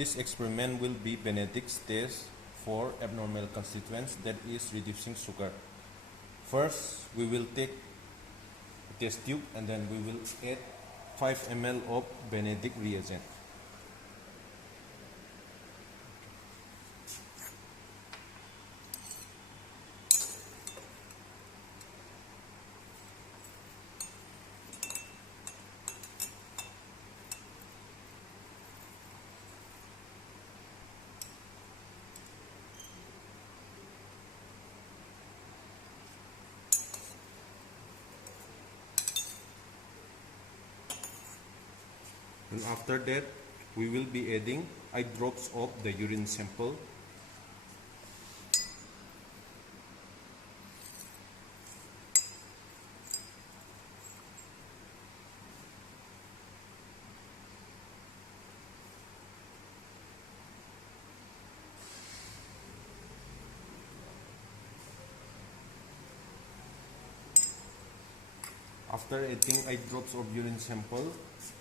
This experiment will be Benedict's test for abnormal constituents, that is reducing sugar. First, we will take a test tube and then we will add 5 ml of Benedict reagent. And after that, we will be adding 8 drops of the urine sample. After adding 8 drops of urine sample,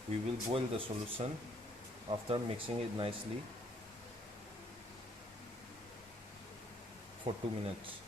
we will boil the solution after mixing it nicely for 2 minutes.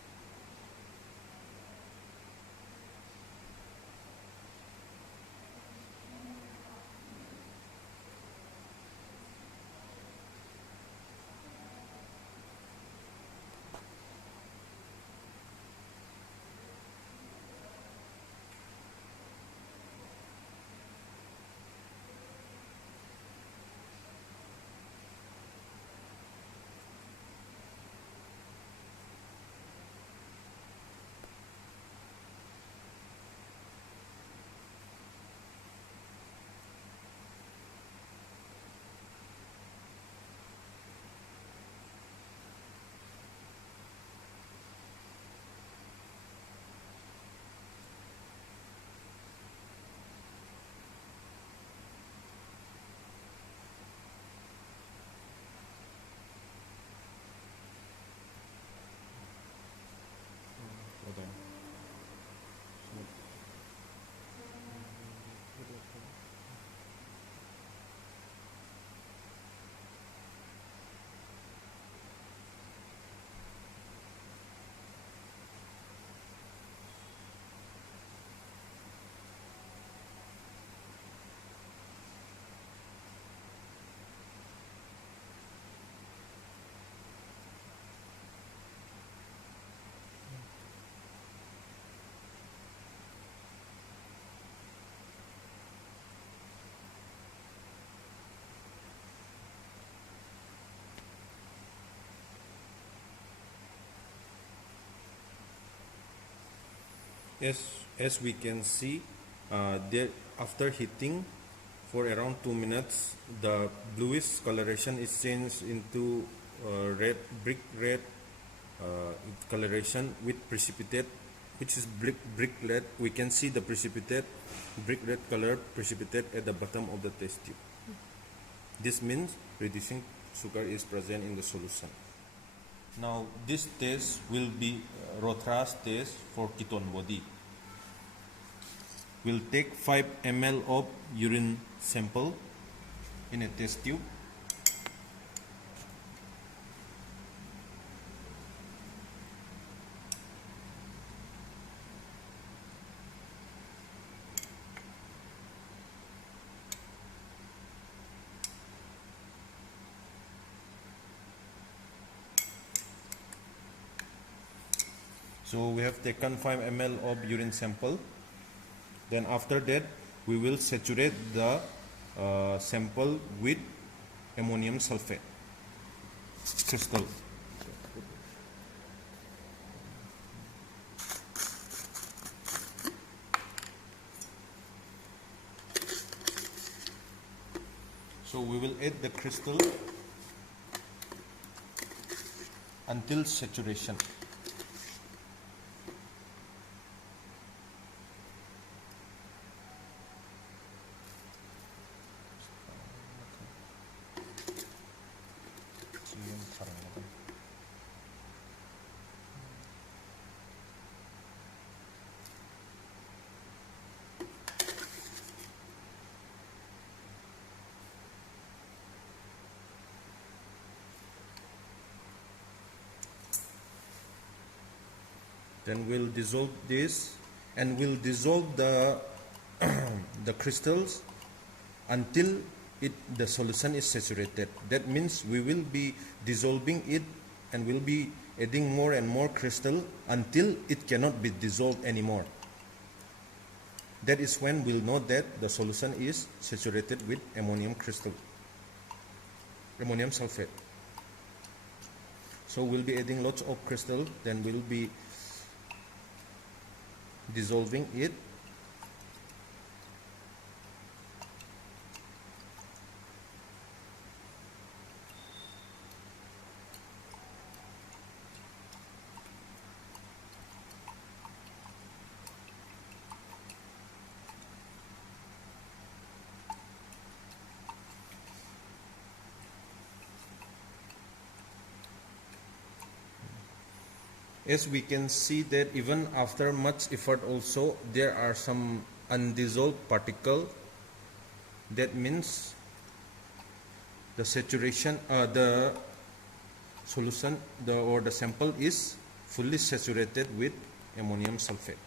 As we can see, there after heating for around 2 minutes, the bluish coloration is changed into brick red coloration with precipitate, which is brick red. We can see the precipitate, brick red colored precipitate at the bottom of the test tube. This means reducing sugar is present in the solution. Now this test will be Rothera's test for ketone body. We'll take 5 ml of urine sample in a test tube. So we have taken 5 ml of urine sample. Then after that, we will saturate the sample with ammonium sulfate crystal. So we will add the crystal until saturation. Then we'll dissolve this, and we'll dissolve the the crystals until the solution is saturated. That means we will be dissolving it, and we'll be adding more and more crystal until it cannot be dissolved anymore. That is when we'll know that the solution is saturated with ammonium crystal, ammonium sulfate. So we'll be adding lots of crystal, then we'll be dissolving it. As we can see that even after much effort also there are some undissolved particle. That means the saturation, the solution, or the sample is fully saturated with ammonium sulfate.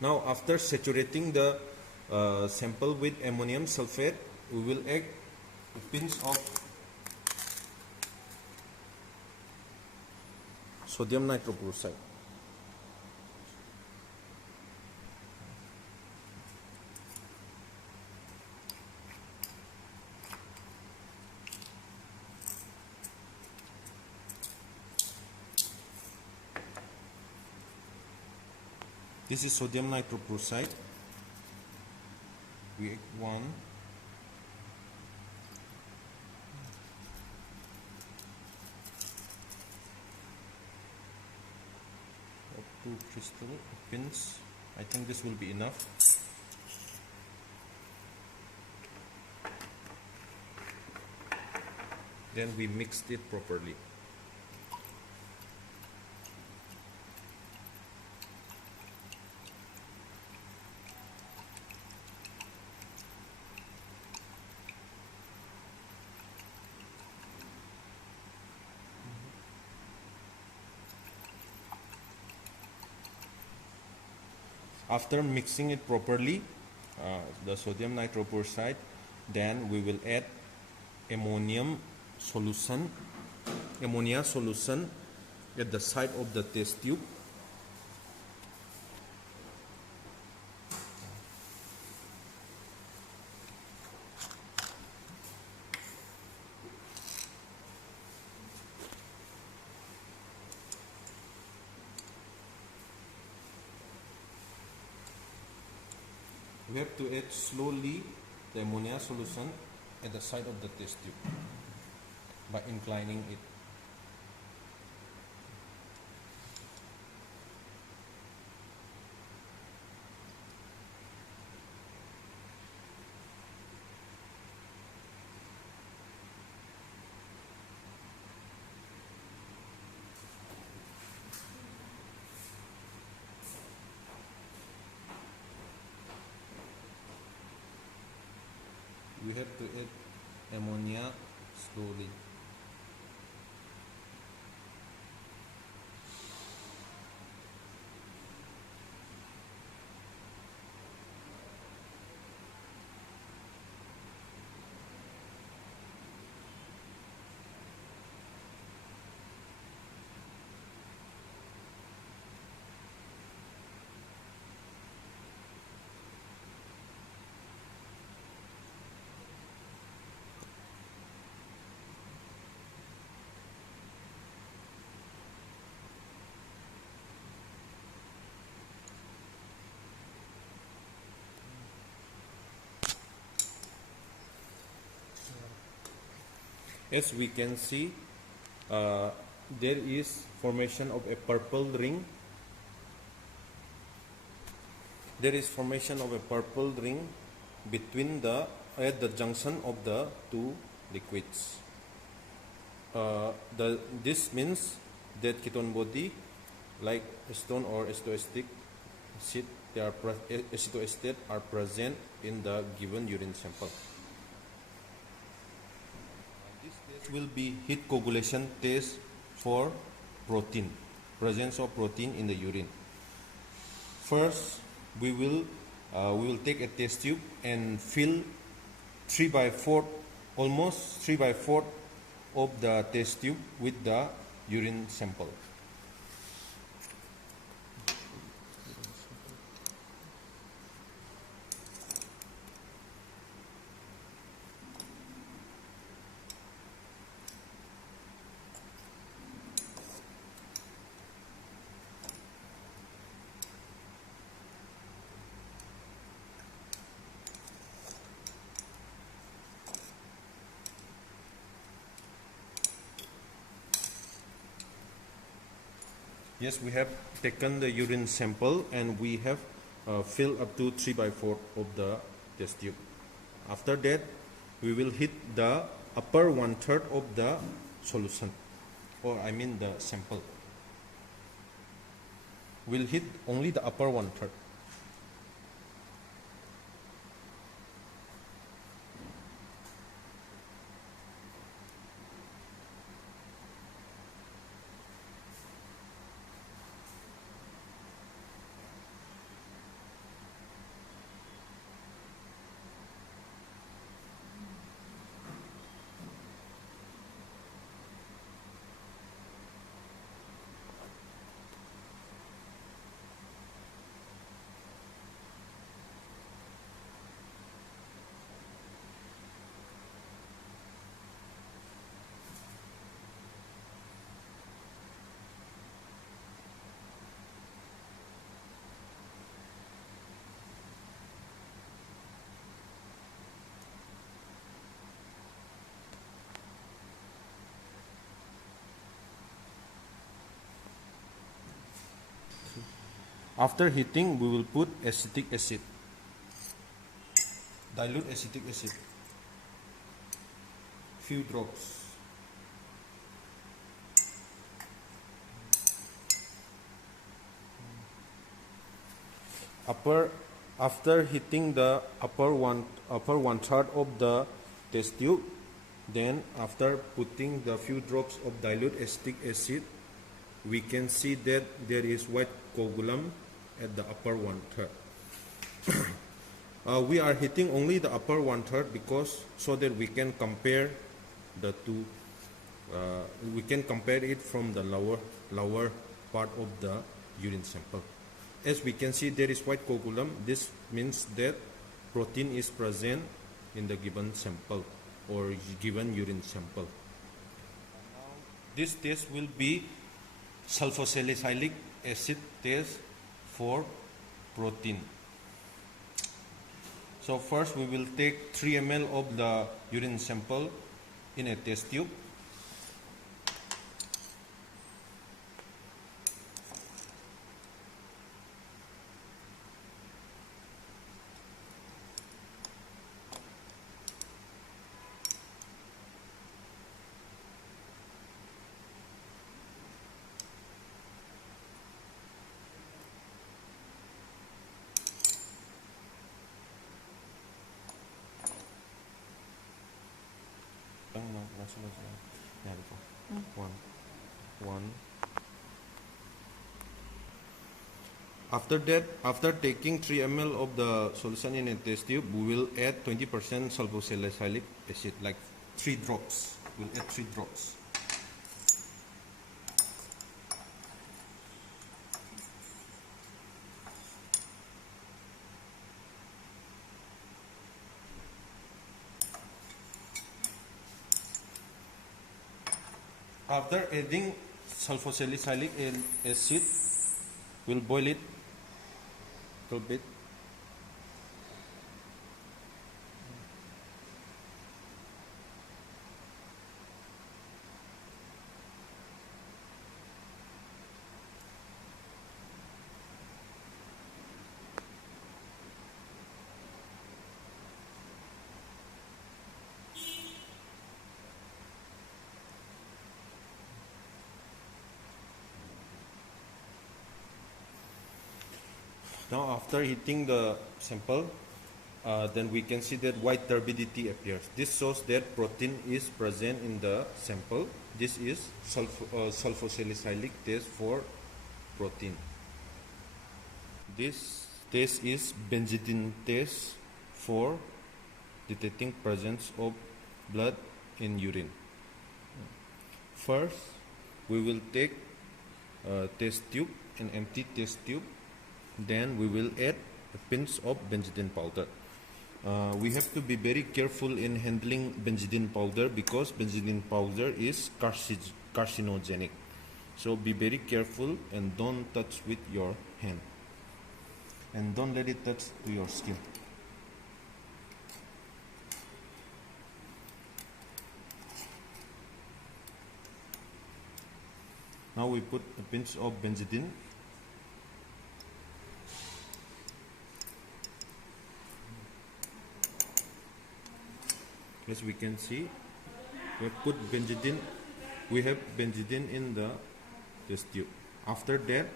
Now after saturating the sample with ammonium sulfate, we will add a pinch of sodium nitroprusside. This is sodium nitroprusside. We add 1, or 2 crystal pins. I think this will be enough. Then we mixed it properly. After mixing it properly, the sodium nitroprusside, then we will add ammonia solution at the side of the test tube. We have to add slowly the ammonia solution at the side of the test tube by inclining it. We have to add ammonia slowly. As we can see, there is formation of a purple ring. There is formation of a purple ring between at the junction of the two liquids. This means that ketone body, like acetone or acetoacetic acid, acetoacetate are present in the given urine sample. This test will be heat coagulation test for protein, presence of protein in the urine. First, we will take a test tube and fill 3 by 4, almost 3 by 4 of the test tube with the urine sample. Yes, we have taken the urine sample and we have filled up to 3 by 4 of the test tube. After that, we will heat the upper 1/3 of the solution, or I mean the sample. We'll heat only the upper 1/3. After heating, we will put acetic acid, dilute acetic acid, few drops. After heating the upper 1/3 of the test tube, then after putting the few drops of dilute acetic acid, we can see that there is white coagulum at the upper 1/3. We are heating only the upper 1/3 because so that we can compare the two. We can compare it from the lower part of the urine sample. As we can see, there is white coagulum. This means that protein is present in the given sample or given urine sample. This test will be sulphosalicylic acid test for protein. So first we will take 3 ml of the urine sample in a test tube. After that, after taking 3 ml of the solution in a test tube, we will add 20% sulphosalicylic acid, like 3 drops. We'll add 3 drops. After adding sulphosalicylic acid, we'll boil it a little bit. Now after heating the sample, then we can see that white turbidity appears. This shows that protein is present in the sample. This is sulphosalicylic test for protein. This test is Benzidine Test for detecting presence of blood in urine. First, we will take a test tube, an empty test tube. Then we will add a pinch of benzidine powder. We have to be very careful in handling benzidine powder because benzidine powder is carcinogenic. So be very careful and don't touch with your hand. And don't let it touch to your skin. Now we put a pinch of benzidine. As we can see, we have benzidine in the test tube. After that,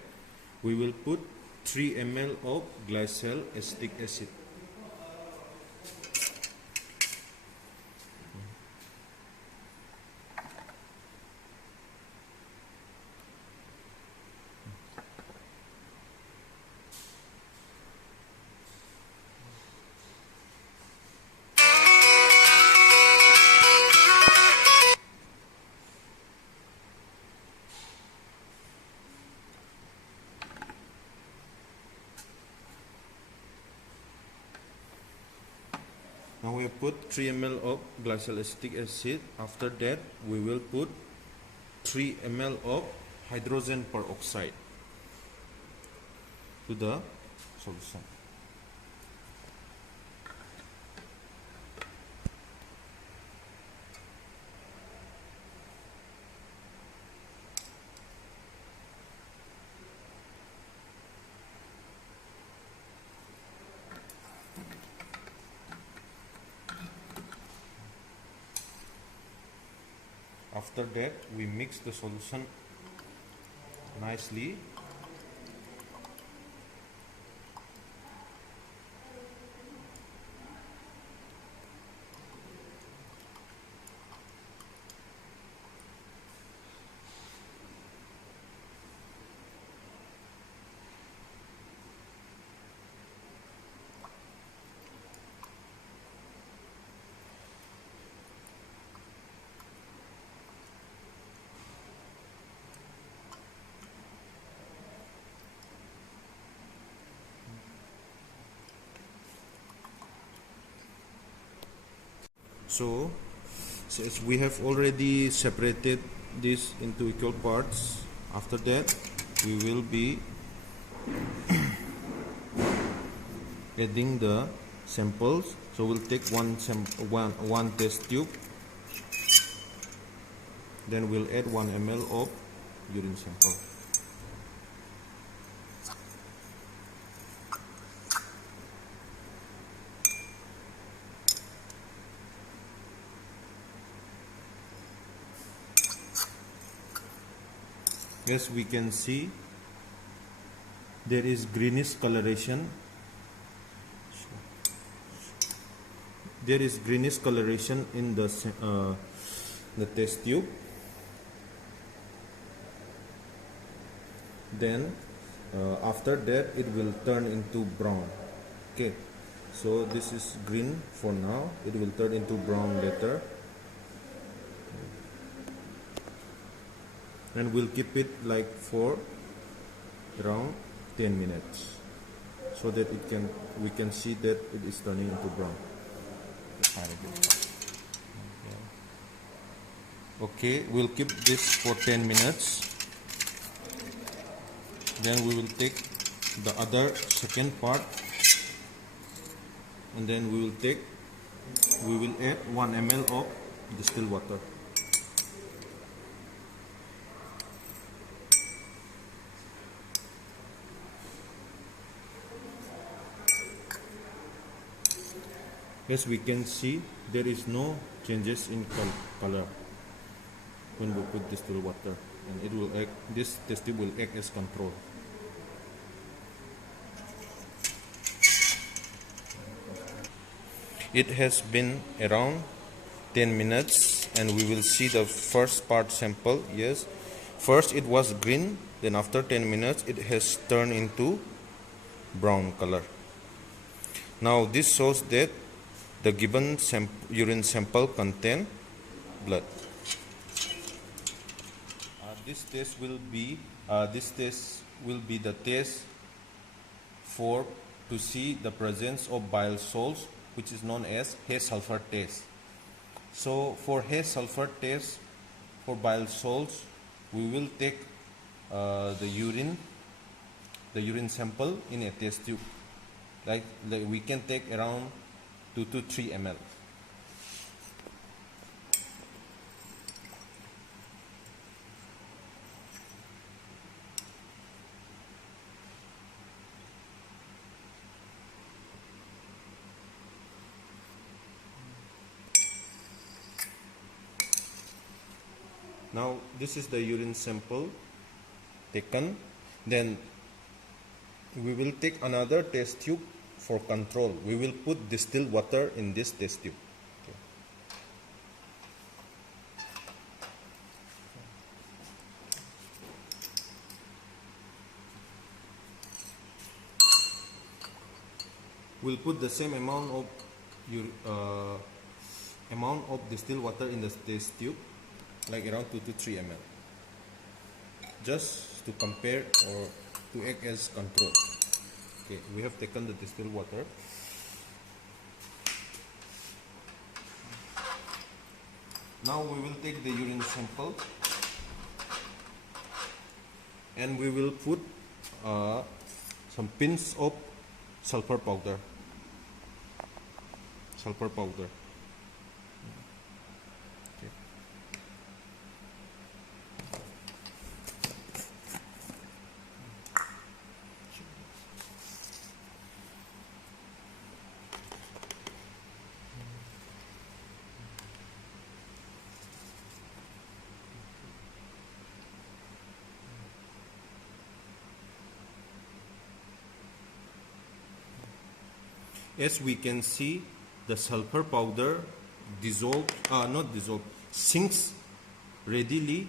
we will put 3 ml of glycol acetic acid. Now we have put 3 ml of glycol acetic acid. After that, we will put 3 ml of hydrogen peroxide to the solution. After that, we mix the solution nicely. So, since we have already separated this into equal parts, after that we will be adding the samples. So we'll take one test tube, then we'll add 1 ml of urine sample. As we can see, there is greenish coloration. There is greenish coloration in the test tube. Then after that it will turn into brown. Okay, so this is green for now. It will turn into brown later. And we'll keep it like for around 10 minutes so that we can see that it is turning into brown. Okay, we'll keep this for 10 minutes. Then we will take the other second part, and then we will add 1 ml of distilled water. As we can see, there is no changes in color when we put distilled water, and it will act. This test tube will act as control. it has been around 10 minutes and we will see the first part sample. Yes, first it was green, then after 10 minutes it has turned into brown color. Now this shows that the given urine sample contain blood. This test will be the test for to see the presence of bile salts, which is known as hair sulfur test. So for hair sulfur test for bile salts, we will take the urine sample in a test tube. Like we can take around 2 to 3 ml. Now this is the urine sample taken. Then we will take another test tube for control. We will put distilled water in this test tube. Okay. We'll put the same amount of distilled water in the test tube, like around 2 to 3 ml, just to compare or to act as control. Okay, we have taken the distilled water. Now we will take the urine sample and we will put some pinch of sulfur powder. Okay. As we can see, the sulfur powder sinks readily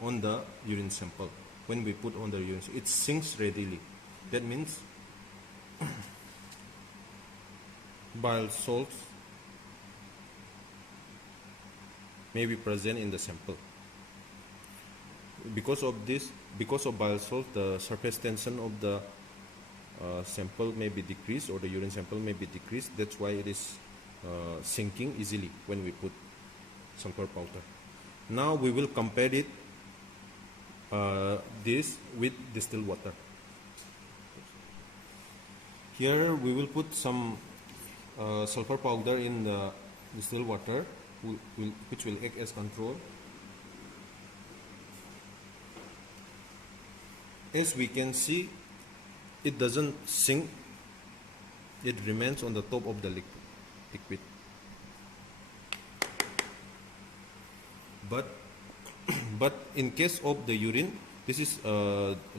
on the urine sample. When we put on the urine, it sinks readily. That means bile salts may be present in the sample. Because of bile salt, the surface tension of the sample may be decreased, or the urine sample may be decreased. That's why it is sinking easily when we put sulfur powder. Now we will compare it this with distilled water. Here we will put some sulfur powder in the distilled water, which will act as control. As we can see, it doesn't sink, it remains on the top of the liquid. But in case of the urine, this is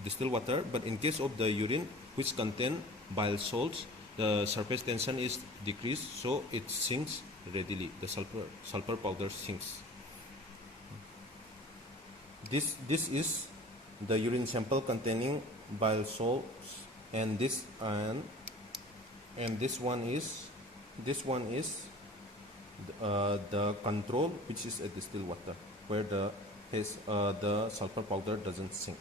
distilled water, but in case of the urine which contain bile salts, the surface tension is decreased, so it sinks readily. The sulfur powder sinks. This is the urine sample containing bile salts, and this one is the control, which is a distilled water, where the sulfur powder doesn't sink.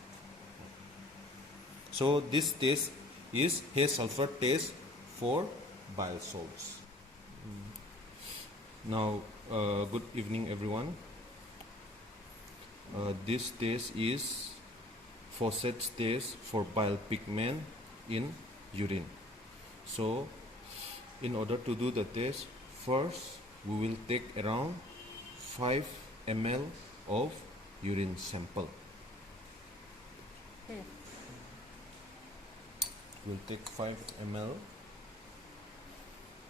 So this test is hair sulfur test for bile salts. Now, good evening, everyone. This test is Fouchet's test for bile pigment in urine. So, in order to do the test, first we will take around 5 ml of urine sample. We'll take 5 ml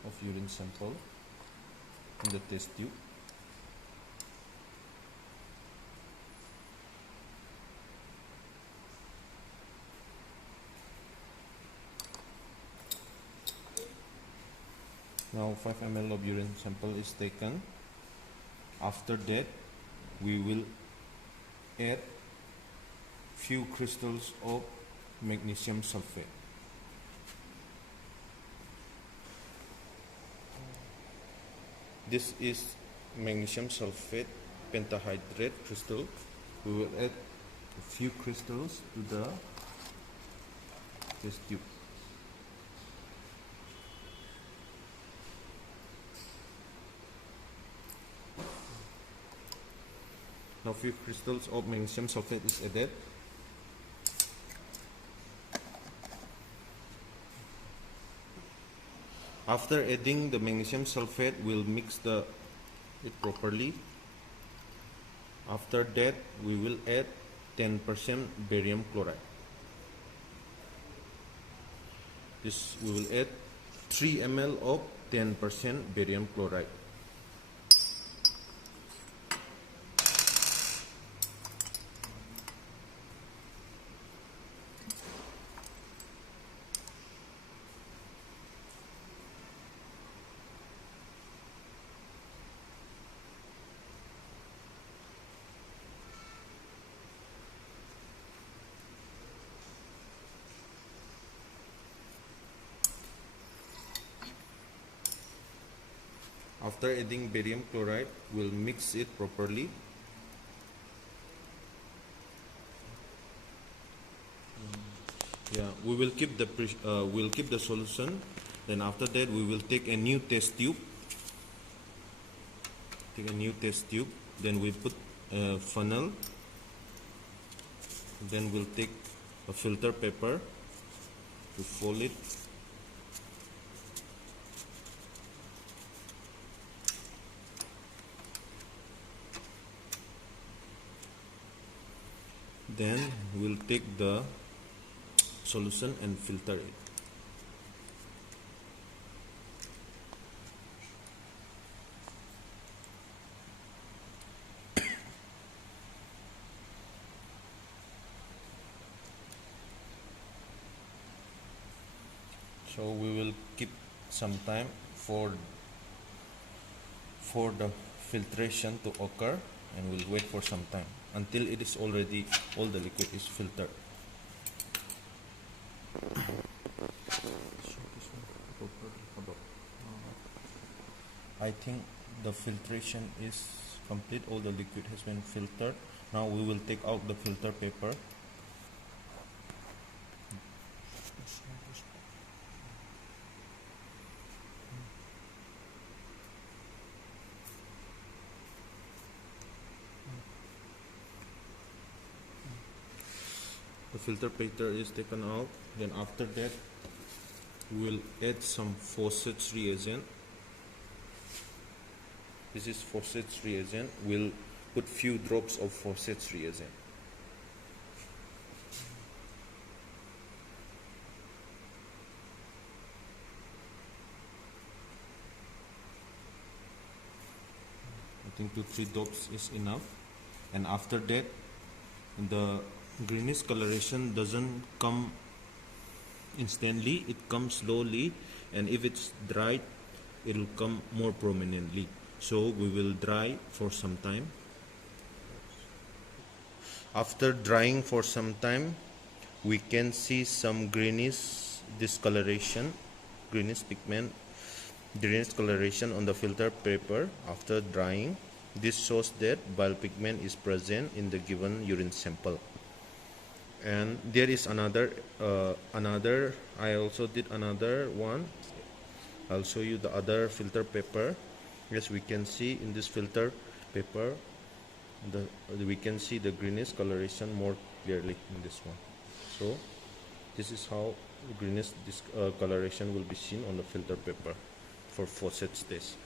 of urine sample in the test tube. Now 5 ml of urine sample is taken. After that, we will add few crystals of magnesium sulfate. This is magnesium sulfate pentahydrate crystal. We will add a few crystals to the test tube. Now few crystals of magnesium sulfate is added. After adding the magnesium sulfate, we'll mix it properly. After that, we will add 10% barium chloride. This we will add 3 ml of 10% barium chloride. After adding barium chloride, we'll mix it properly. We will keep the solution. Then after that, we will take a new test tube. Then we put a funnel. Then we'll take a filter paper to fold it. Then we'll take the solution and filter it. So we will keep some time for the filtration to occur, and we'll wait for some time until it is already all the liquid is filtered. I think the filtration is complete. All the liquid has been filtered. Now we will take out the filter paper. The filter paper is taken out. Then after that, we will add some Fouchet reagent. This is Fouchet reagent. We'll put few drops of Fouchet reagent. I think 2-3 drops is enough. And after that, the greenish coloration doesn't come instantly, it comes slowly, and if it's dried, it will come more prominently. So we will dry for some time. After drying for some time, we can see some greenish discoloration, greenish pigment, greenish coloration on the filter paper after drying. This shows that bile pigment is present in the given urine sample. And there is another I also did another one. I'll show you the other filter paper. Yes, we can see in this filter paper we can see the greenish coloration more clearly in this one. So this is how greenish coloration will be seen on the filter paper for Fouchet test.